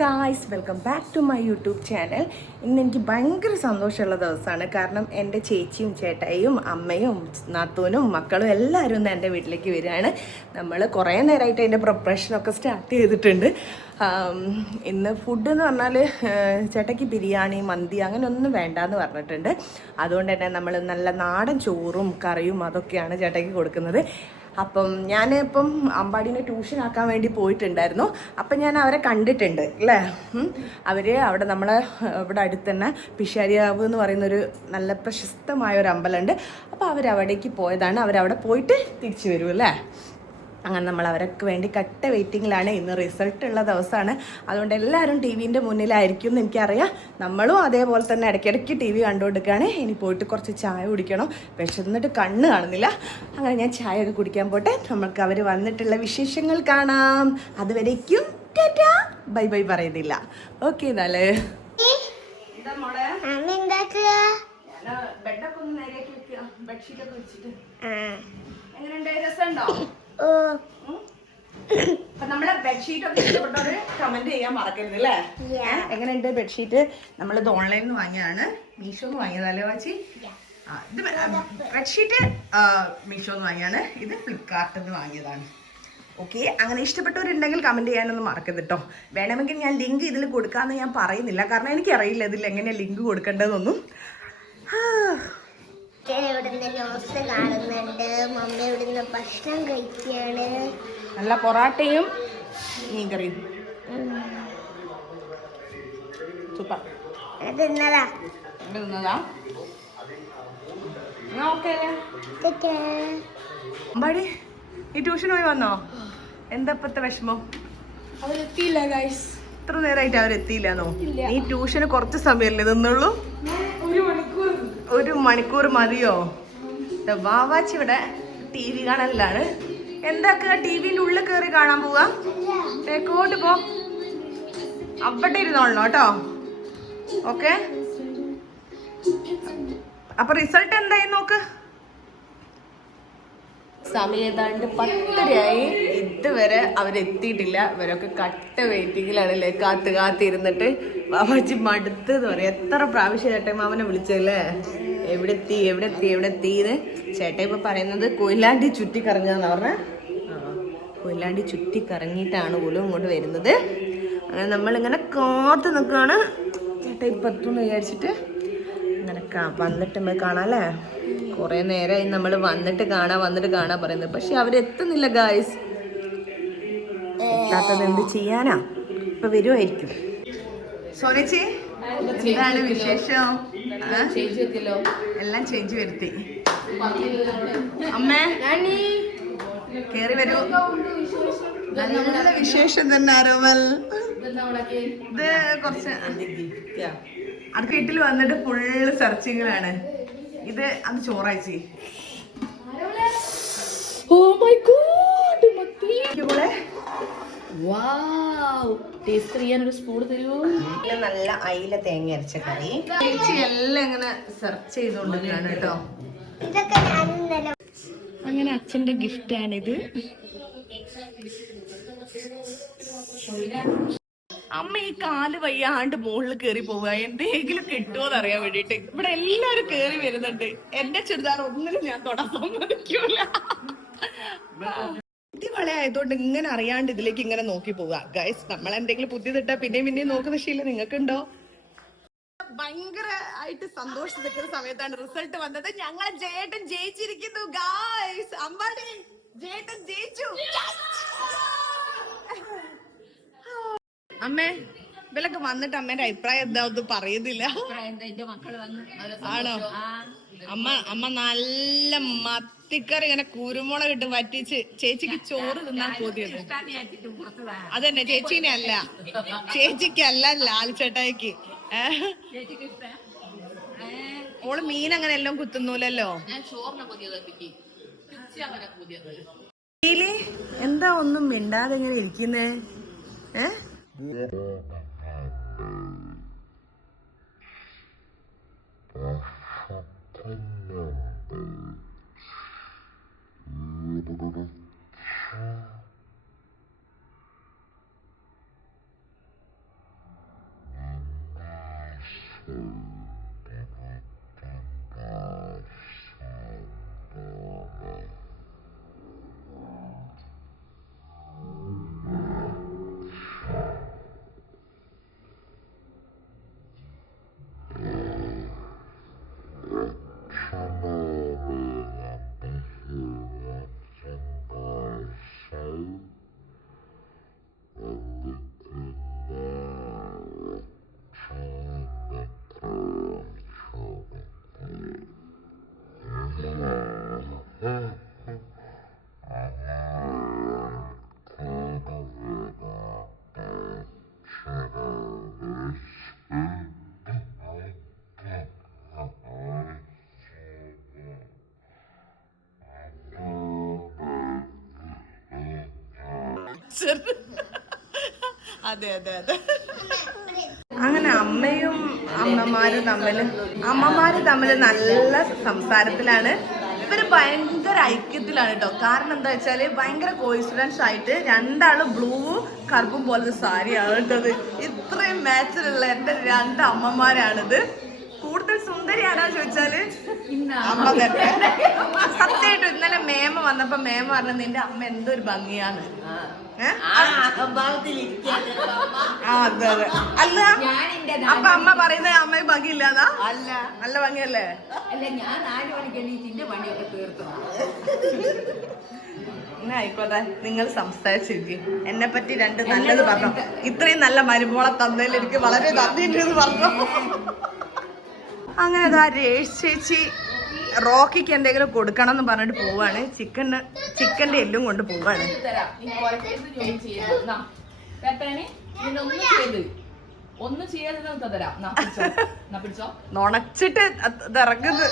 Guys, welcome back to my YouTube channel. ഇന്ന് എനിക്ക് ഭയങ്കര സന്തോഷമുള്ള ദിവസമാണ്. കാരണം എൻ്റെ ചേച്ചിയും ചേട്ടായിയും അമ്മയും നാത്തൂനും മക്കളും എല്ലാവരും ഒന്ന് എൻ്റെ വീട്ടിലേക്ക് വരികയാണ്. നമ്മൾ കുറേ നേരമായിട്ട് അതിൻ്റെ പ്രിപ്പറേഷനൊക്കെ സ്റ്റാർട്ട് ചെയ്തിട്ടുണ്ട്. ഇന്ന് ഫുഡ് എന്ന് പറഞ്ഞാൽ ചേട്ടയ്ക്ക് ബിരിയാണി, മന്തി അങ്ങനെ ഒന്നും വേണ്ടാന്ന് പറഞ്ഞിട്ടുണ്ട്. അതുകൊണ്ട് തന്നെ നമ്മൾ നല്ല നാടൻ ചോറും കറിയും അതൊക്കെയാണ് ചേട്ടയ്ക്ക് കൊടുക്കുന്നത്. അപ്പം ഞാനിപ്പം അമ്പാടീനെ ട്യൂഷനാക്കാൻ വേണ്ടി പോയിട്ടുണ്ടായിരുന്നു. അപ്പം ഞാൻ അവരെ കണ്ടിട്ടുണ്ട് അല്ലേ. അവിടെ നമ്മളെ ഇവിടെ അടുത്ത് തന്നെ പിഷാരിയാവ് എന്ന് പറയുന്നൊരു നല്ല പ്രശസ്തമായ ഒരു അമ്പലമുണ്ട്. അപ്പോൾ അവരവിടേക്ക് പോയതാണ്. അവരവിടെ പോയിട്ട് തിരിച്ചു വരും അല്ലേ. അങ്ങനെ നമ്മൾ അവർക്ക് വേണ്ടി കട്ട വെയിറ്റിങ്ങിലാണ്. ഇന്ന് റിസൾട്ട് ഉള്ള ദിവസമാണ്. അതുകൊണ്ട് എല്ലാവരും ടി വിൻ്റെ മുന്നിലായിരിക്കും എന്ന് എനിക്കറിയാം. നമ്മളും അതേപോലെ തന്നെ ഇടയ്ക്കിടയ്ക്ക് ടി വി കണ്ടുകൊടുക്കുകയാണ്. ഇനി പോയിട്ട് കുറച്ച് ചായ കുടിക്കണം. വിശന്നിട്ട് കണ്ണ് കാണുന്നില്ല. അങ്ങനെ ഞാൻ ചായ ഒക്കെ കുടിക്കാൻ പോട്ടെ. നമ്മൾക്ക് അവർ വന്നിട്ടുള്ള വിശേഷങ്ങൾ കാണാം. അതുവരേക്കും ടാറ്റാ ബൈ ബൈ പറയുന്നില്ല. ഓക്കെ എന്നാല് ബെഡൊക്കെ ഒന്ന് നേരെയാക്കി വെക്കുക. ബെഡ്ഷീറ്റൊക്കെ വെച്ചിട്ട് എങ്ങനെയുണ്ട്? രസമുണ്ടോ? അപ്പൊ നമ്മളെ ബെഡ്ഷീറ്റ് ഒക്കെ ഇഷ്ടപ്പെട്ടവര് കമന്റ് ചെയ്യാൻ മറക്കരുത് അല്ലേ. എങ്ങനെയുണ്ട് ബെഡ്ഷീറ്റ്? നമ്മളിത് ഓൺലൈനിൽ നിന്ന് വാങ്ങിയതാണ്. മീഷോന്ന് വാങ്ങിയതല്ലേ വാച്ചി? ഇത് ബെഡ്ഷീറ്റ് മീഷോന്ന് വാങ്ങിയാണ്. ഇത് ഫ്ലിപ്കാർട്ടിൽ നിന്ന് വാങ്ങിയതാണ്. ഓക്കെ, അങ്ങനെ ഇഷ്ടപ്പെട്ടവരുണ്ടെങ്കിൽ കമന്റ് ചെയ്യാനൊന്നും മറക്കരുത് കേട്ടോ. വേണമെങ്കിൽ ഞാൻ ലിങ്ക് ഇതിൽ കൊടുക്കാമെന്ന് ഞാൻ പറയുന്നില്ല. കാരണം എനിക്കറിയില്ല ഇതിൽ എങ്ങനെയാണ് ലിങ്ക് കൊടുക്കേണ്ടതെന്നൊന്നും. ഇവിടുന്ന് ന്യൂസ് കാണുന്നുണ്ട്. മമ്മി ഇവിടുന്ന് ഭക്ഷണം കഴിക്കുകയാണ്. നല്ല പൊറാട്ടയും മീൻകറിയും. സൂപ്പർ. തിന്നതാ അമ്പാടി, ഈ ട്യൂഷൻ പോയി വന്നോ? എന്താ ഇപ്പത്തെ വിഷമം? അവരെത്തിയില്ല ഗൈസ്. ഇത്ര നേരമായിട്ട് അവരെത്തിയില്ലെന്നോ? ഈ ട്യൂഷന് കുറച്ച് സമയമല്ലേ നിന്നുള്ളൂ? ഒരു മണിക്കൂർ മതിയോ? വാവാച്ചി ഇവിടെ ടി വി കാണലിലാണ്. എന്താക്കുക? ടി വിന്റെ ഉള്ളിൽ കയറി കാണാൻ പോവാ? തേക്കോട്ട് പോ, അവിടെ ഇരുന്നോളണം കേട്ടോ. ഓക്കെ, അപ്പൊ റിസൾട്ട് എന്തായി നോക്ക്. സമയം ഏതാണ്ട് 10:30 ഇതുവരെ അവരെത്തിയിട്ടില്ല. ഇവരൊക്കെ കട്ട വെയിറ്റിങ്ങിലാണല്ലേ. കാത്തിരുന്നിട്ട് ബാബാജി മടുത്തെന്ന് പറയാം. എത്ര പ്രാവശ്യം ചേട്ടൻ മാമനെ വിളിച്ചല്ലേ, എവിടെ എത്തിന്ന്. ചേട്ടൻ ഇപ്പൊ പറയുന്നത് കൊയിലാണ്ടി ചുറ്റി കറങ്ങാന്ന് പറഞ്ഞ. കൊയിലാണ്ടി ചുറ്റി കറങ്ങിയിട്ടാണ് പോലും ഇങ്ങോട്ട് വരുന്നത്. അങ്ങനെ നമ്മളിങ്ങനെ കാത്തു നിൽക്കുകയാണ്. ചേട്ടൻ ഇപ്പം എത്തുമെന്ന് വിചാരിച്ചിട്ട് ഇങ്ങനെ വന്നിട്ട് നമ്മൾ കാണാല്ലേ. കുറേ നേരമായി നമ്മൾ വന്നിട്ട് കാണാൻ പറയുന്നത്. പക്ഷെ അവരെത്തുന്നില്ല ഗായ്സ്. എത്താത്തത് എന്ത് ചെയ്യാനാ? ഇപ്പൊ വരുമായിരിക്കും. സോനച്ചി, എന്താണ് വിശേഷം? എല്ലാം ചേഞ്ച് വരുത്തി. അമ്മേ കേറി വരൂ. നല്ല വിശേഷം തന്നെ ആരോമൽ. ഇത് കുറച്ച് അത് വീട്ടിൽ വന്നിട്ട് ഫുള്ള് സെർച്ചിങ്ങിലാണ്. ഇത് അത് ചോറാച്ചി. ഓ മൈ ഗോഡ് മത്തി. വാവ്, ടേസ്റ്റ് ചെയ്യാൻ ഒരു സ്പൂൺ തരൂ. നല്ല അയില തേങ്ങ അരച്ച കറി. ചേച്ചി എല്ലാം ഇങ്ങനെ സെർച്ച് ചെയ്തോണ്ടിരിക്കുകയാണ് കേട്ടോ. അങ്ങനെ അച്ഛന്റെ ഗിഫ്റ്റ് ആണിത്. അമ്മ ഈ കാല് വയ്യാണ്ട് മുകളിൽ കേറി പോവുക. എന്തെങ്കിലും കിട്ടുമോന്ന് അറിയാൻ വേണ്ടിട്ട്. ഇവിടെ എല്ലാരും കേറി വരുന്നുണ്ട്. എന്റെ ചുരിദാർ ഒന്നിനും ഞാൻ തൊടാൻ സമ്മതിക്കൂല. വളയായതുകൊണ്ട് ഇങ്ങനെ അറിയാണ്ട് ഇതിലേക്ക് ഇങ്ങനെ നോക്കി പോവുക. ഗൈസ്, നമ്മളെന്തെങ്കിലും ബുദ്ധി തിട്ടാ പിന്നെയും നോക്കുന്ന ശീലം നിങ്ങൾക്കുണ്ടോ? ഭയങ്കര ആയിട്ട് സന്തോഷം നിൽക്കുന്ന സമയത്താണ് റിസൾട്ട് വന്നത്. ഞങ്ങളെ ജേട്ടൻ ജയിച്ചിരിക്കുന്നു ഗൈസ്. അമ്പാടി, ജേട്ടൻ ജയിച്ചു. അമ്മേ, ഇവലൊക്കെ വന്നിട്ട് അമ്മേന്റെ അഭിപ്രായം എന്താ ഒന്നും പറയുന്നില്ല. ആണോ? അമ്മ നല്ല മത്തിക്കറി ഇങ്ങനെ കുരുമുളക് ഇട്ട് വറ്റിച്ച് ചേച്ചിക്ക് ചോറ് തിന്നാൻ പോതിയത്. അതന്നെ, ചേച്ചീനെ അല്ല, ചേച്ചിക്കല്ല, ലാൽ ചേട്ടായിക്ക്. ഓള് മീൻ അങ്ങനെ എല്ലാം കുത്തുന്നൂലല്ലോ. എന്താ ഒന്നും മിണ്ടാതെ ഇങ്ങനെ ഇരിക്കുന്നേ? അതെ അതെ അതെ. അങ്ങനെ അമ്മയും അമ്മമാര് തമ്മിൽ നല്ല സംസാരത്തിലാണ്. ഇവര് ഭയങ്കര ഐക്യത്തിലാണ് കേട്ടോ. കാരണം എന്താ വെച്ചാല് ഭയങ്കര കോയിൻസിഡൻസ് ആയിട്ട് രണ്ടാളും ബ്ലൂവും കറുപ്പും പോലത്തെ സാരിയാണ് കേട്ടത്. ഇത്രയും മാച്ചിലുള്ള എന്റെ രണ്ട് അമ്മമാരാണിത്. കൂടുതൽ സുന്ദരി ആരാ ചോദിച്ചാല് അമ്മ തന്നെ. സത്യമായിട്ടും ഇന്നലെ മേമ വന്നപ്പോ മേമ പറഞ്ഞ നിന്റെ അമ്മ എന്തൊരു ഭംഗിയാണ്. അതെ അതെ. അല്ല അപ്പൊ അമ്മ പറയുന്നത് അമ്മയ്ക്ക് ഭംഗിയില്ലാതാ? അല്ല, നല്ല ഭംഗിയല്ലേ? ആയിക്കോട്ടെ, നിങ്ങൾ സംസാരിച്ചിരിക്കും. എന്നെ പറ്റി രണ്ട് നല്ലത് പറഞ്ഞു. ഇത്രയും നല്ല മരുമോളെ തന്നതിൽ എനിക്ക് വളരെ നന്ദിയുണ്ടെന്ന് പറഞ്ഞു. അങ്ങനെ അതാ രേഷ് ചേച്ചി റോക്കിക്ക് എന്തെങ്കിലും കൊടുക്കണം എന്ന് പറഞ്ഞിട്ട് പോവാണ്. ചിക്കന്റെ എല്ലും കൊണ്ട് പോവാണ്. നുണച്ചിട്ട് ഇറങ്ങുന്നത്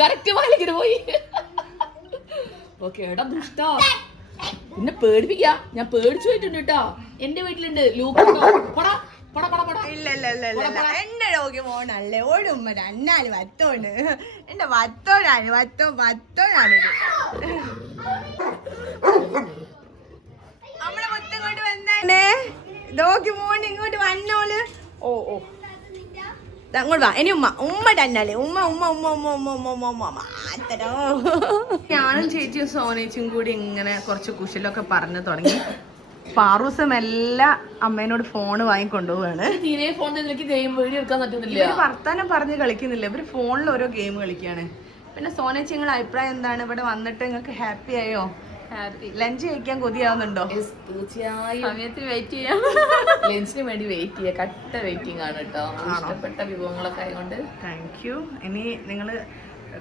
കറക്റ്റ് വായിലേക്ക് പോയി. ഓക്കെ എടാ ദുഷ്ടാ, പിന്നെ പേടിപ്പിക്ക. ഞാൻ പേടിച്ചു പോയിട്ടുണ്ട് കേട്ടോ. എന്റെ വീട്ടിലുണ്ട് ലൂക്ക്. ഇല്ല എന്റെ രോഗ്യ മോണല്ലേ ഓടുമ്മ രണ്ടാല് വത്തോണ്. എന്റെ വത്തോടാണ് വത്തോടാണ്. നമ്മളെ മൊത്തം ഇങ്ങോട്ട് വന്നേ. രോഗ്യ മോൻ ഇങ്ങോട്ട് വന്നോള്. ഓ അങ്ങോട്ട് വാ. ഇനി ഉമ്മ തന്നാലേ ഉമ്മ. ഞാനും ചേച്ചിയും സോനേച്ചും കൂടി ഇങ്ങനെ കുറച്ച് കുശലൊക്കെ പറഞ്ഞു തുടങ്ങി. പാറൂസം എല്ലാം അമ്മേനോട് ഫോണ് വാങ്ങിക്കൊണ്ടുപോവാണ്. തീരെ ഫോൺ ഗെയിം വീഡിയോ എടുക്കാൻ പറ്റുന്നില്ല. ഇവര് വർത്താനം പറഞ്ഞ് കളിക്കുന്നില്ല. ഇവര് ഫോണിൽ ഓരോ ഗെയിം കളിക്കാണ്. പിന്നെ സോനേച്ചി നിങ്ങളുടെ അഭിപ്രായം എന്താണ്? ഇവിടെ വന്നിട്ട് നിങ്ങൾക്ക് ഹാപ്പി ആയോ? ലഞ്ച് കഴിക്കാൻ കൊതിയാവുന്നുണ്ടോ? തീർച്ചയായും സമയത്ത് വെയിറ്റ് ചെയ്യാം. ലഞ്ചിന് വേണ്ടി വെയിറ്റ് ചെയ്യാം. കട്ട വെയിറ്റിംഗ് ആണ് കേട്ടോ. ഇഷ്ടപ്പെട്ട വിഭവങ്ങളൊക്കെ ആയതുകൊണ്ട് താങ്ക് യു. ഇനി നിങ്ങൾ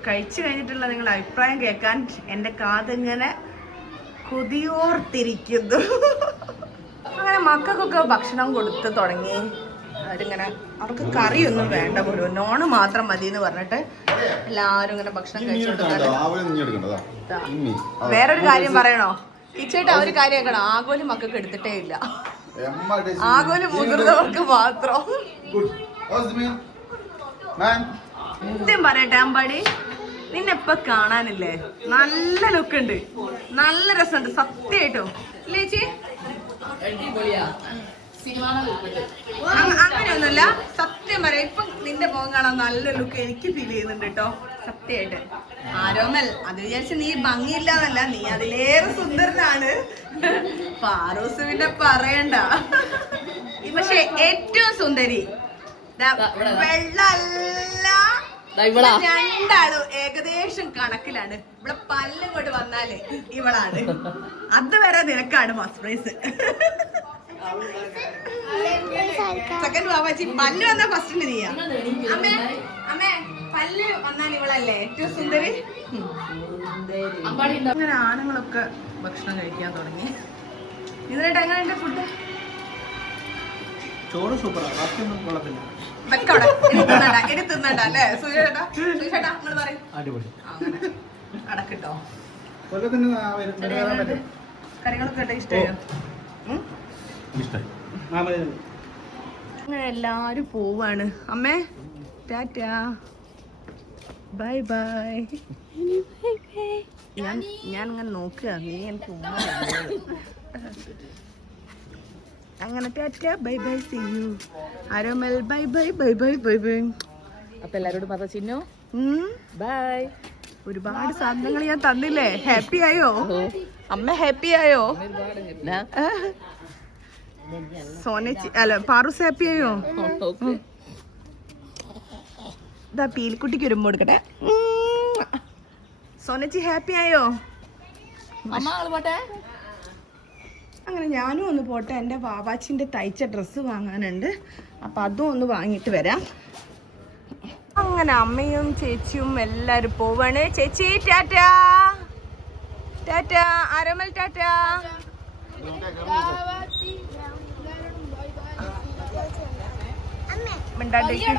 കഴിച്ചു കഴിഞ്ഞിട്ടുള്ള നിങ്ങളുടെ അഭിപ്രായം കേൾക്കാൻ എൻ്റെ കാതിങ്ങനെ കൊതിയോർത്തിരിക്കുന്നു. അങ്ങനെ മക്കൾക്കൊക്കെ ഭക്ഷണം കൊടുത്ത് തുടങ്ങി. അവരിങ്ങനെ അവർക്ക് കറിയൊന്നും വേണ്ട പോലും, നോണ് മാത്രം മതി എന്ന് പറഞ്ഞിട്ട് എല്ലാവരും ഇങ്ങനെ ഭക്ഷണം കഴിച്ചോണ്ടിരിക്കുന്നത്. വേറൊരു കാര്യം പറയണോ കിച്ചേട്ടാ? ഒരു കാര്യം കേൾക്കണം. ആഗോലി മക്കൾക്ക് എടുത്തിട്ടേ ഇല്ല. ആഗോലി മുതിർന്നവർക്ക് മാത്രം. സത്യം പറയട്ടെ അമ്പാടി, നിന്നെ ഇപ്പൊ കാണാനില്ലേ നല്ല ലുക്ക് ഉണ്ട്, നല്ല രസമുണ്ട് സത്യമായിട്ടോ. ഇല്ലേ ചേച്ചി? അങ്ങനെയൊന്നുമില്ല, സത്യം പറയാം. ഇപ്പൊ നിന്റെ മുഖം കാണാൻ നല്ല ലുക്ക് എനിക്ക് ഫീൽ ചെയ്യുന്നുണ്ട് കേട്ടോ സത്യമായിട്ട്. ആരോമൽ അത് വിചാരിച്ച് നീ ഭംഗിയില്ലാന്നല്ല, നീ അതിലേറെ സുന്ദരനാണ്. പാറൂസ് പിന്നെ പറയണ്ട. പക്ഷെ ഏറ്റവും സുന്ദരി വെള്ളല്ല, രണ്ടാളും ഏകദേശം കണക്കിലാണ്. ഇവിടെ പല്ലും കൊണ്ട് വന്നാല് ഇവളാണ്. അതുവരെ നിനക്കാണ് ഫസ്റ്റ് പ്രൈസ്. സെക്കൻഡ് ബാബാച്ചി പല്ല് വന്നാ ഫസ്റ്റിന് നീയാ. അമ്മേ പല്ല് വന്നാൽ ഇവളല്ലേ ഏറ്റവും സുന്ദരി. അങ്ങനെ ആണുങ്ങളൊക്കെ ഭക്ഷണം കഴിക്കാൻ തുടങ്ങി. ഇതിനായിട്ട് എങ്ങനെയുണ്ട് ഫുഡ്? ചോറ് സൂപ്പറാണ്, ബാക്കിയൊന്നും കൊള്ളത്തില്ല. ഇനി തിന്നണ്ട അല്ലേ സുജേട്ടാ? നിങ്ങൾ പറയും അടിപൊളി. അങ്ങനെ അടക്കിട്ടോ. കറികളൊക്കെ ഇഷ്ടമായോ? അങ്ങനെ എല്ലാരും പോവാണ്. അമ്മേ ടാറ്റാ ബൈ ബൈ. ഞാൻ ഇങ്ങനെ നോക്കുക, നീ എനിക്ക് ഉമ്മ അങ്ങനെ tata bye bye see you. Aromal bye bye bye bye bye bye. അപ്പൊ എല്ലാരോടും പറഞ്ഞ ചിന്നു ബൈ. ഒരുപാട് സാധനങ്ങൾ ഞാൻ തന്നില്ലേ? ഹാപ്പി ആയോ അമ്മ? ഹാപ്പി ആയോ സോനേച്ചി? അല്ല പാറൂസ് ഹാപ്പി ആയോ? ഇതാ പീലിക്കുട്ടിക്ക് ഒരുമ്പോ കൊടുക്കട്ടെ. സോനേച്ചി ഹാപ്പി ആയോ? അങ്ങനെ ഞാനും ഒന്ന് പോട്ടെ. എൻ്റെ ബാബാച്ചിൻ്റെ തയ്ച്ച ഡ്രസ്സ് വാങ്ങാനുണ്ട്, അപ്പം അതും ഒന്ന് വാങ്ങിയിട്ട് വരാം. അങ്ങനെ അമ്മയും ചേച്ചിയും എല്ലാരും പോവാണ്. ചേച്ചി ടാറ്റ ടാറ്റ, ആരോമൽ ടാറ്റ. മിണ്ടാണ്ടിരിക്ക്.